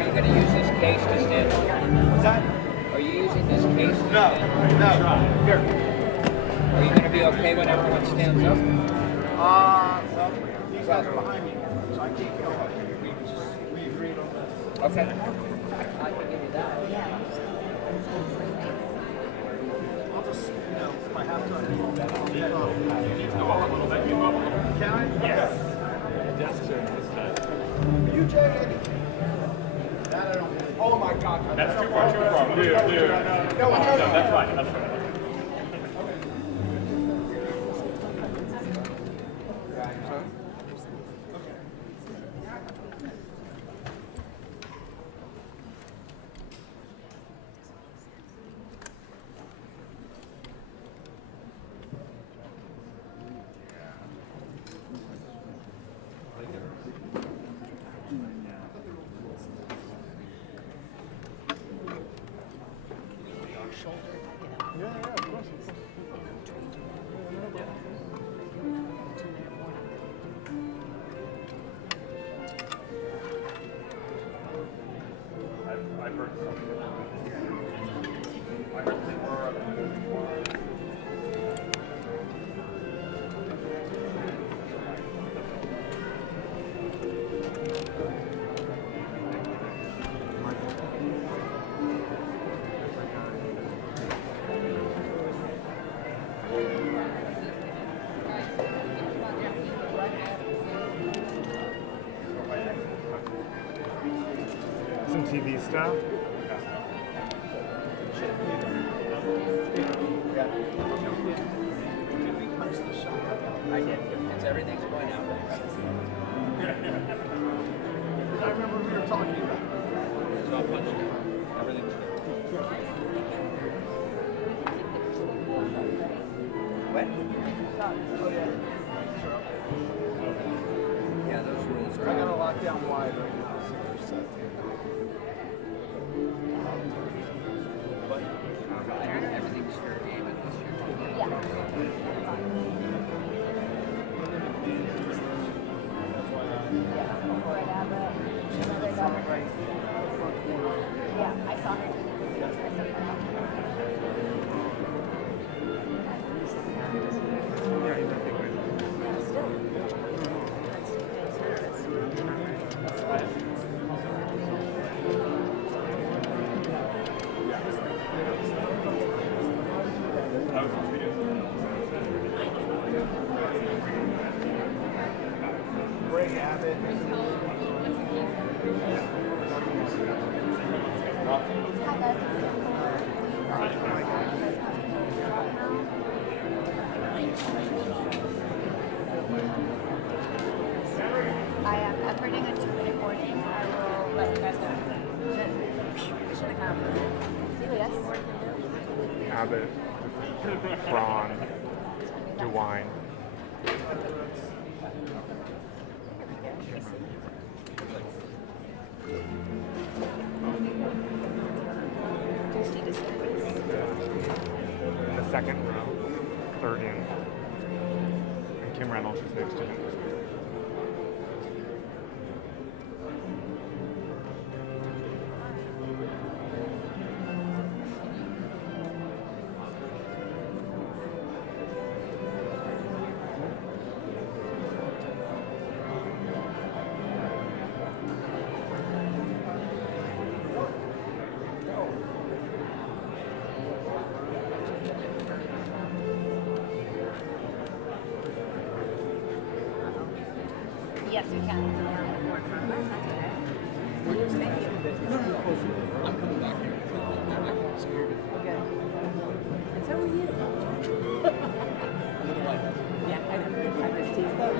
Are you going to use this case to stand up? What's that? Are you using this case to No, stand up? no. Here. Are you going to be okay when everyone stands up? Well, these guys are behind me, so I can't go. We agreed on this. Okay. I can give you that. I'll just, if I have to, I can that. You need to go up a little bit. You go up a little bit. Can I? Yes. Desks are this side. Are you joking? That I don't. Oh my God. That's too far, too far. Dude. No, That's right, that's right. I've heard something. I heard they were some TV stuff. I did. It's everything's going out. I remember we were talking about it. It's all punched out. Everything's good. What? Oh, yeah. Yeah, those rules are I got out. to lock down wide right now. So there's set. Everything's fair game unless you're Yeah, I saw her. Greg Abbott. I am efforting a 2-minute warning. I will let you guys know. Yes. Abbott, Braun, DeWine. In the second row, third in. And Kim Reynolds is next to him. Yes, we can. I'm coming back here. I'm scared. Okay. And so are you. Yeah, I just teased them.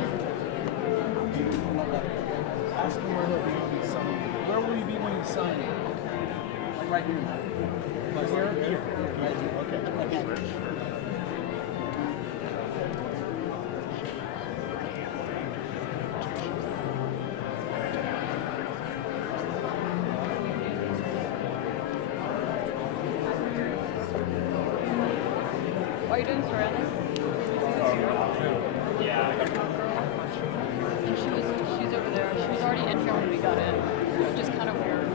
Ask him where he'll be when you sign. Where will you be when you sign? Like right here. Like where? Here. Right here. Okay. What are you doing, Serena? She's over there. She was already in here when we got in. It was just kind of weird.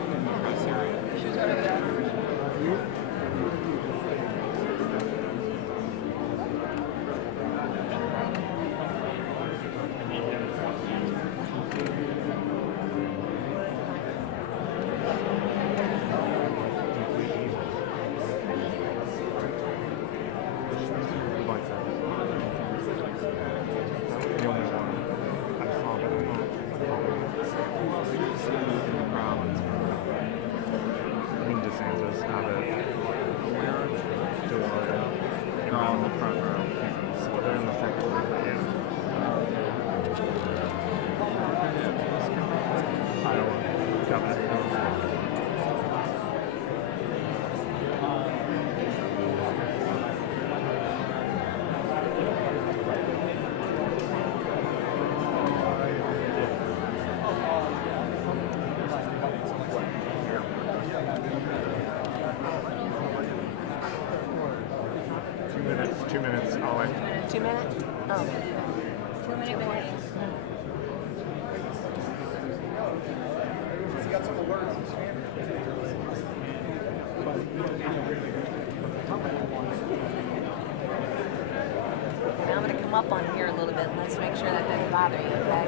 front row. Well, they're in the second row. Yeah. Iowa. Governor. 2 minutes. I'll wait. 2 minutes? Oh. 2-minute warning. Now I'm going to come up on here a little bit. Let's make sure that doesn't bother you, okay?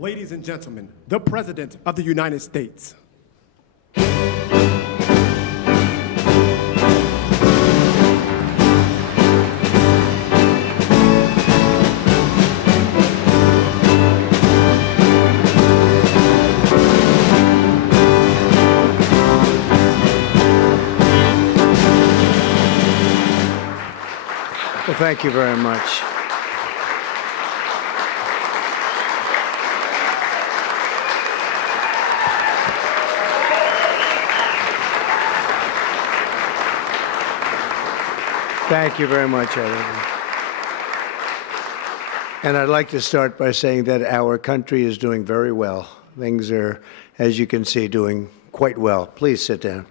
Ladies and gentlemen, the President of the United States. Well, thank you very much. Thank you very much, everyone. And I'd like to start by saying that our country is doing very well. Things are, as you can see, doing quite well. Please sit down.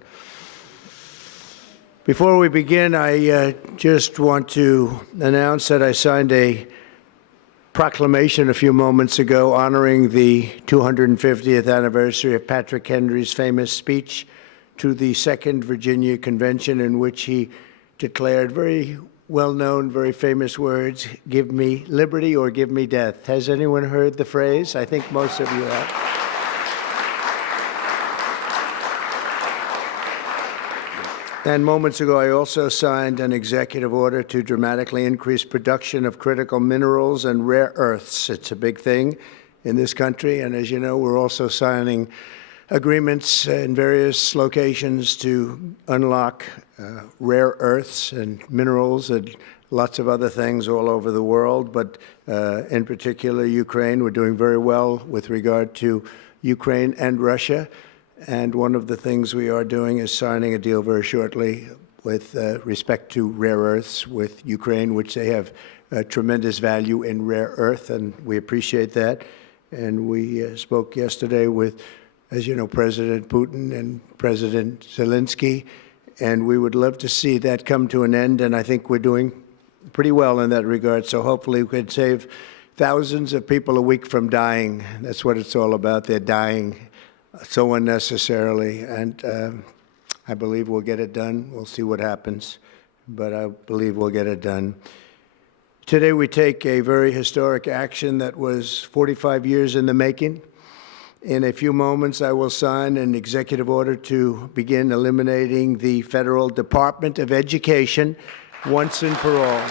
Before we begin, I just want to announce that I signed a proclamation a few moments ago honoring the 250th anniversary of Patrick Henry's famous speech to the Second Virginia Convention, in which he declared very well-known, very famous words, "Give me liberty or give me death." Has anyone heard the phrase? I think most of you have. And moments ago, I also signed an executive order to dramatically increase production of critical minerals and rare earths. It's a big thing in this country, and as you know, we're also signing agreements in various locations to unlock rare earths and minerals and lots of other things all over the world, but in particular Ukraine. We're doing very well with regard to Ukraine and Russia. And one of the things we are doing is signing a deal very shortly with respect to rare earths with Ukraine, which they have tremendous value in rare earth, and we appreciate that. And we spoke yesterday with, as you know, President Putin and President Zelensky, and we would love to see that come to an end, and I think we're doing pretty well in that regard. So hopefully we could save thousands of people a week from dying. That's what it's all about. They're dying so unnecessarily, and I believe we'll get it done. We'll see what happens, but I believe we'll get it done. Today we take a very historic action that was 45 years in the making. In a few moments, I will sign an executive order to begin eliminating the Federal Department of Education once and for all.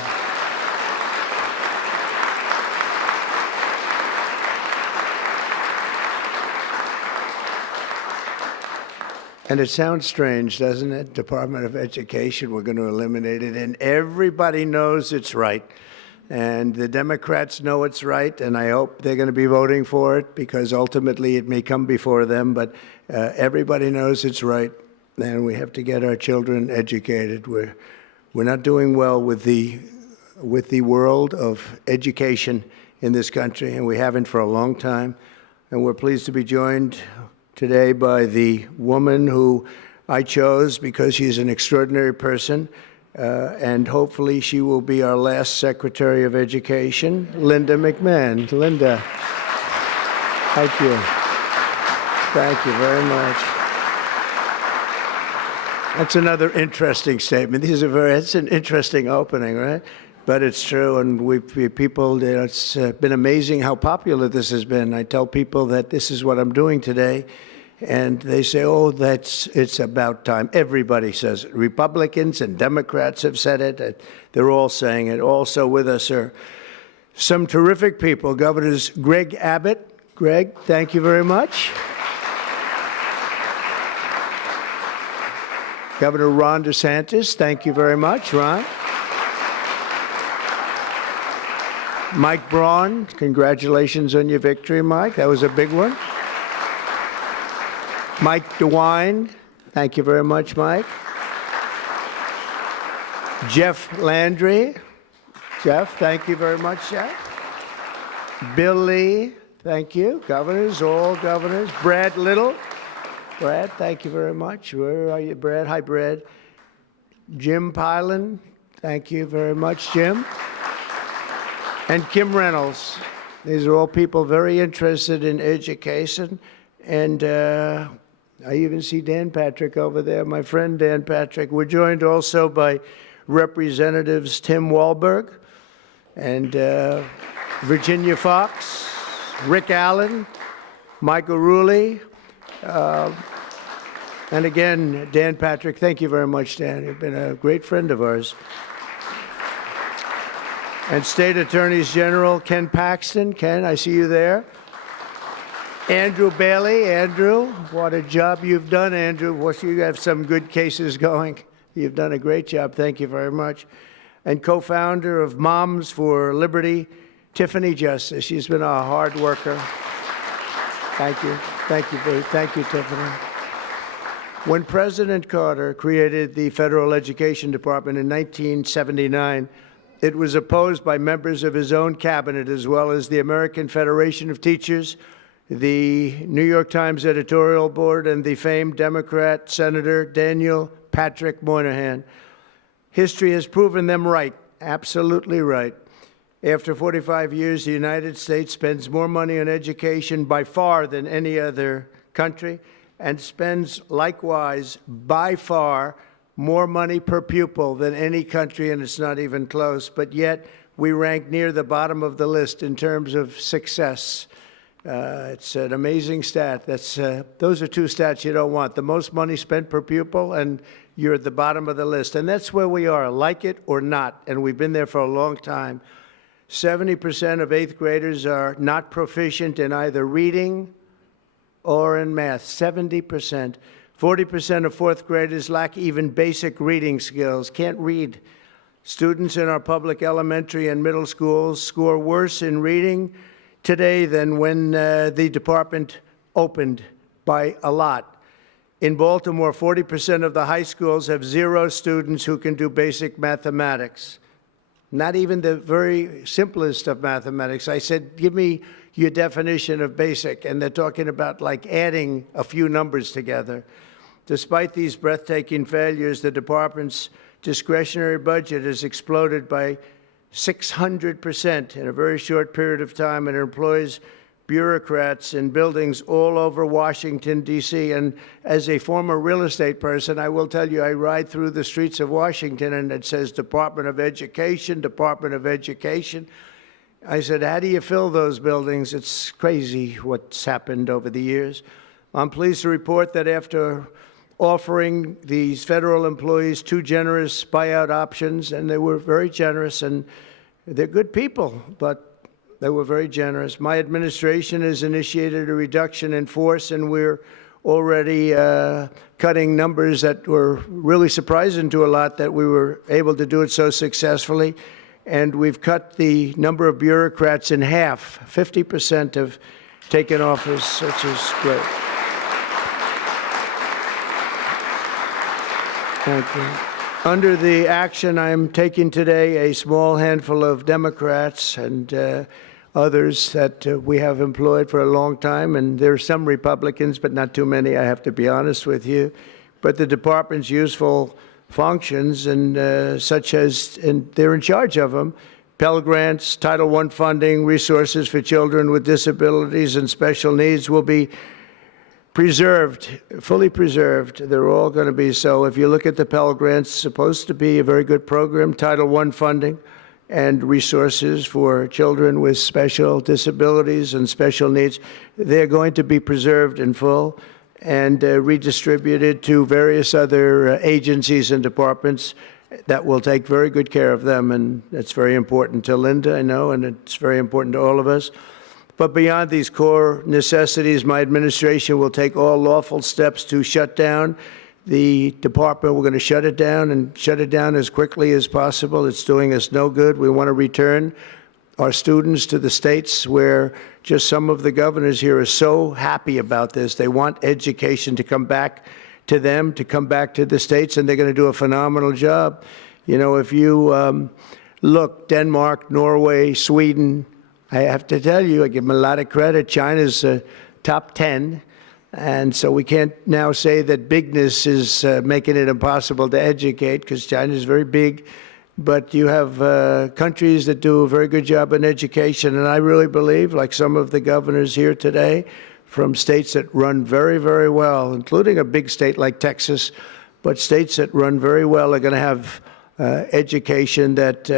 And it sounds strange, doesn't it? Department of Education, we're going to eliminate it. And everybody knows it's right. And the Democrats know it's right, and I hope they're going to be voting for it, because ultimately it may come before them. But everybody knows it's right, and we have to get our children educated. We're not doing well with the world of education in this country, and we haven't for a long time. And we're pleased to be joined today by the woman who I chose because she's an extraordinary person, and hopefully she will be our last Secretary of Education, Linda McMahon. Linda, thank you. Thank you very much. That's another interesting statement. It's an interesting opening, right? But it's true, and it's been amazing how popular this has been. I tell people that this is what I'm doing today, and they say, oh, it's about time. Everybody says it. Republicans and Democrats have said it. They're all saying it. Also with us are some terrific people. Governors Greg Abbott. Greg, thank you very much. Governor Ron DeSantis, thank you very much, Ron. Mike Braun, congratulations on your victory, Mike. That was a big one. Mike DeWine, thank you very much, Mike. Jeff Landry. Jeff, thank you very much, Jeff. Bill Lee, thank you. Governors, all governors. Brad Little. Brad, thank you very much. Where are you, Brad? Hi, Brad. Jim Pilan, thank you very much, Jim. And Kim Reynolds. These are all people very interested in education. And I even see Dan Patrick over there, my friend Dan Patrick. We're joined also by Representatives Tim Walberg and Virginia Fox, Rick Allen, Michael Rulli, and again, Dan Patrick. Thank you very much, Dan. You've been a great friend of ours. And State Attorneys General Ken Paxton. Ken, I see you there. Andrew Bailey. Andrew, what a job you've done, Andrew. You have some good cases going. You've done a great job. Thank you very much. And co-founder of Moms for Liberty, Tiffany Justice. She's been a hard worker. Thank you. Thank you, Tiffany. When President Carter created the Federal Education Department in 1979, it was opposed by members of his own cabinet, as well as the American Federation of Teachers, the New York Times editorial board, and the famed Democrat Senator Daniel Patrick Moynihan. History has proven them right, absolutely right. After 45 years, the United States spends more money on education by far than any other country, and spends likewise by far more money per pupil than any country, and it's not even close. But yet, we rank near the bottom of the list in terms of success. It's an amazing stat. Those are two stats you don't want. The most money spent per pupil, and you're at the bottom of the list. And that's where we are, like it or not, and we've been there for a long time. 70% of 8th graders are not proficient in either reading or in math. 70%. 40% of 4th graders lack even basic reading skills, can't read. Students in our public elementary and middle schools score worse in reading today than when the department opened, by a lot. In Baltimore, 40% of the high schools have 0 students who can do basic mathematics. Not even the very simplest of mathematics. I said, give me your definition of basic, and they're talking about like adding a few numbers together. Despite these breathtaking failures, the department's discretionary budget has exploded by 600% in a very short period of time, and it employs bureaucrats in buildings all over Washington, D.C. And as a former real estate person, I will tell you, I ride through the streets of Washington, and it says Department of Education, Department of Education. I said, how do you fill those buildings? It's crazy what's happened over the years. I'm pleased to report that after offering these federal employees 2 generous buyout options, and they were very generous, and they're good people, but they were very generous. My administration has initiated a reduction in force, and we're already cutting numbers that were really surprising to a lot, that we were able to do it so successfully. And we've cut the number of bureaucrats in half. 50% have taken office, which is great. Thank you. Under the action I'm taking today, a small handful of Democrats and others that we have employed for a long time, and there are some Republicans, but not too many, I have to be honest with you. But the department's useful functions, and such as, and they're in charge of them, Pell Grants, Title I funding, resources for children with disabilities and special needs will be preserved, fully preserved. They're all going to be so. If you look at the Pell Grants, it's supposed to be a very good program, Title I funding and resources for children with special disabilities and special needs. They're going to be preserved in full and redistributed to various other agencies and departments that will take very good care of them. And that's very important to Linda, I know, and it's very important to all of us. But beyond these core necessities, my administration will take all lawful steps to shut down the department. We're going to shut it down, and shut it down as quickly as possible. It's doing us no good. We want to return our students to the states, where just some of the governors here are so happy about this. They want education to come back to them, to come back to the states, and they're going to do a phenomenal job. You know, if you look, Denmark, Norway, Sweden, I have to tell you, I give them a lot of credit. China's top 10. And so we can't now say that bigness is making it impossible to educate, because China is very big. But you have countries that do a very good job in education. And I really believe, like some of the governors here today, from states that run very, very well, including a big state like Texas, but states that run very well are going to have education that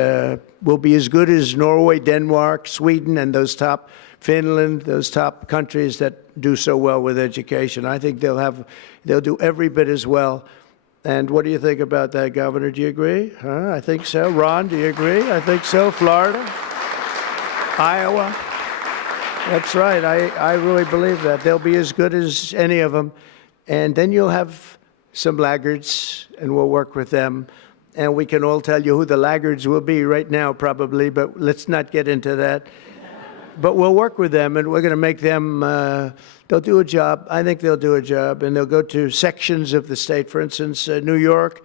will be as good as Norway, Denmark, Sweden, and those top Finland, those top countries that do so well with education. I think they'll do every bit as well. And what do you think about that, Governor? Do you agree? Huh? I think so. Ron, do you agree? I think so. Florida? Iowa? That's right. I really believe that. They'll be as good as any of them. And then you'll have some laggards, and we'll work with them. And we can all tell you who the laggards will be right now, probably, but let's not get into that. But we'll work with them, and we're going to make them, they'll do a job. I think they'll do a job, and they'll go to sections of the state. For instance, New York,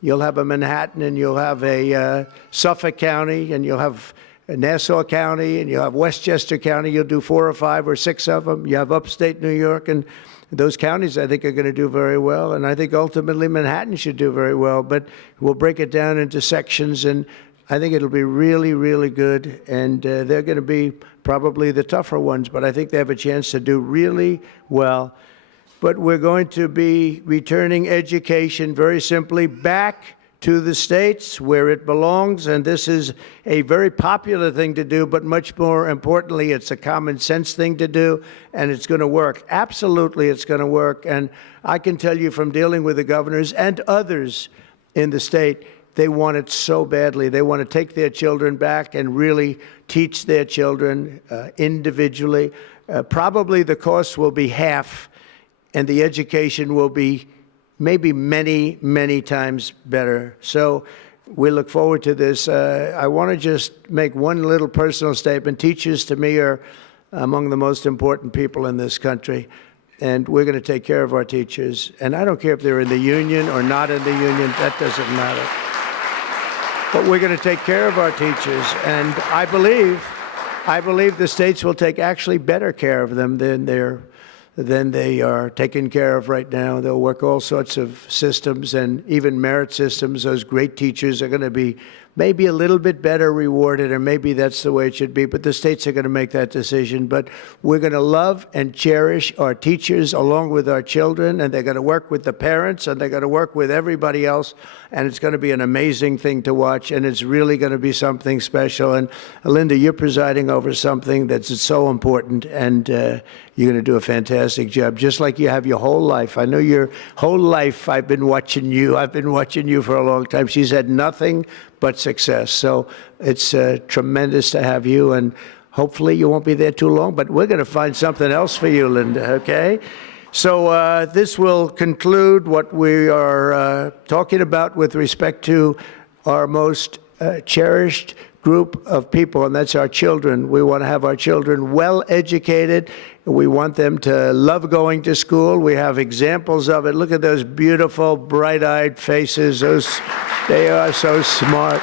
you'll have a Manhattan, and you'll have a Suffolk County, and you'll have Nassau County, and you'll have Westchester County. You'll do 4 or 5 or 6 of them. You have upstate New York, and those counties, I think, are going to do very well. And I think ultimately Manhattan should do very well. But we'll break it down into sections, and I think it'll be really, really good. And they're going to be probably the tougher ones, but I think they have a chance to do really well. But we're going to be returning education very simply back to the states where it belongs, and this is a very popular thing to do, but much more importantly, it's a common sense thing to do, and it's going to work. Absolutely, it's going to work. And I can tell you from dealing with the governors and others in the state, they want it so badly. They want to take their children back and really teach their children individually. Probably the cost will be half, and the education will be maybe many, many times better. So we look forward to this. I want to just make one little personal statement. Teachers, to me, are among the most important people in this country, and we're going to take care of our teachers. And I don't care if they're in the union or not in the union. That doesn't matter. But we're going to take care of our teachers, and I believe the states will take actually better care of them than they are taken care of right now. They'll work all sorts of systems and even merit systems. Those great teachers are going to be maybe a little bit better rewarded, or maybe that's the way it should be, but the states are going to make that decision. But we're going to love and cherish our teachers along with our children, and they're going to work with the parents, and they're going to work with everybody else, and it's going to be an amazing thing to watch, and it's really going to be something special. And Linda, you're presiding over something that's so important, and you're going to do a fantastic job, just like you have your whole life. I know your whole life I've been watching you. I've been watching you for a long time. She's had nothing but success. So it's tremendous to have you, and hopefully you won't be there too long, but we're going to find something else for you, Linda, okay? So this will conclude what we are talking about with respect to our most cherished group of people, and that's our children. We want to have our children well educated. We want them to love going to school. We have examples of it. Look at those beautiful, bright-eyed faces. They are so smart.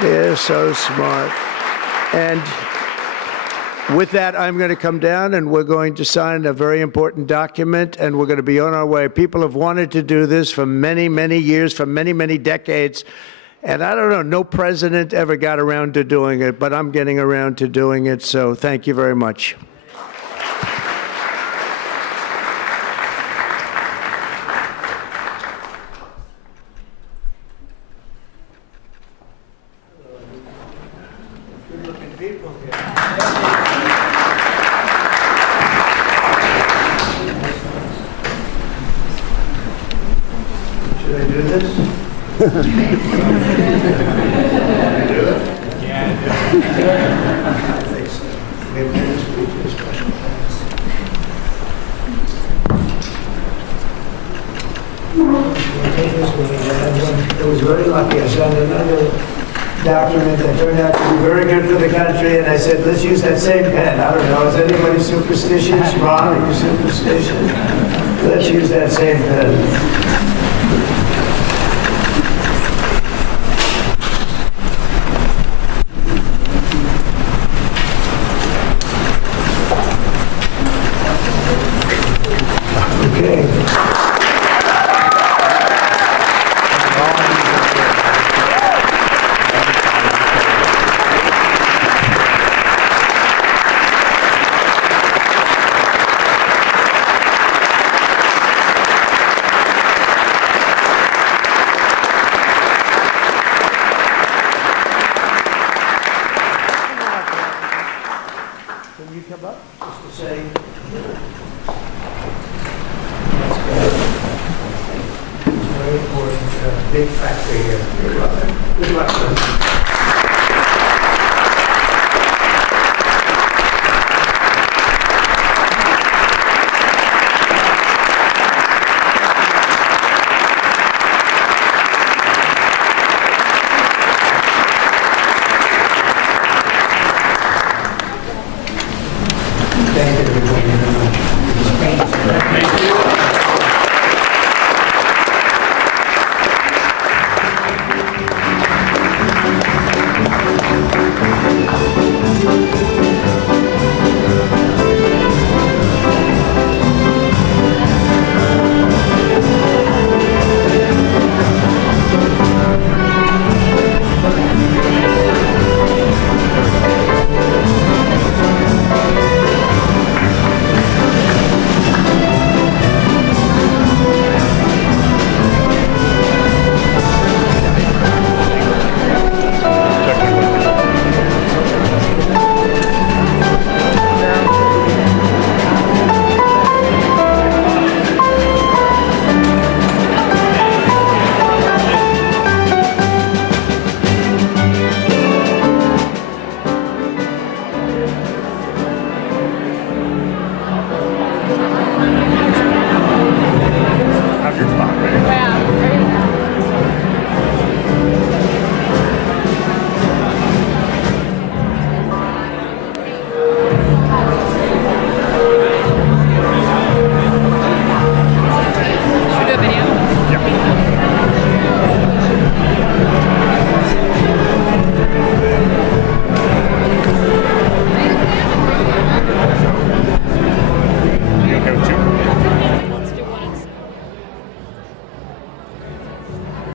They're so smart. And with that, I'm going to come down, and we're going to sign a very important document, and we're going to be on our way. People have wanted to do this for many, many years, for many, many decades. And I don't know, no president ever got around to doing it, but I'm getting around to doing it, so thank you very much. Good-looking people here. Should I do this? It was very lucky. I signed another document that turned out to be very good for the country, and I said, let's use that same pen. I don't know, is anybody superstitious? Ron, are you superstitious? Let's use that same pen. Just to say. Very important, big factor here. Good luck. Good luck, sir.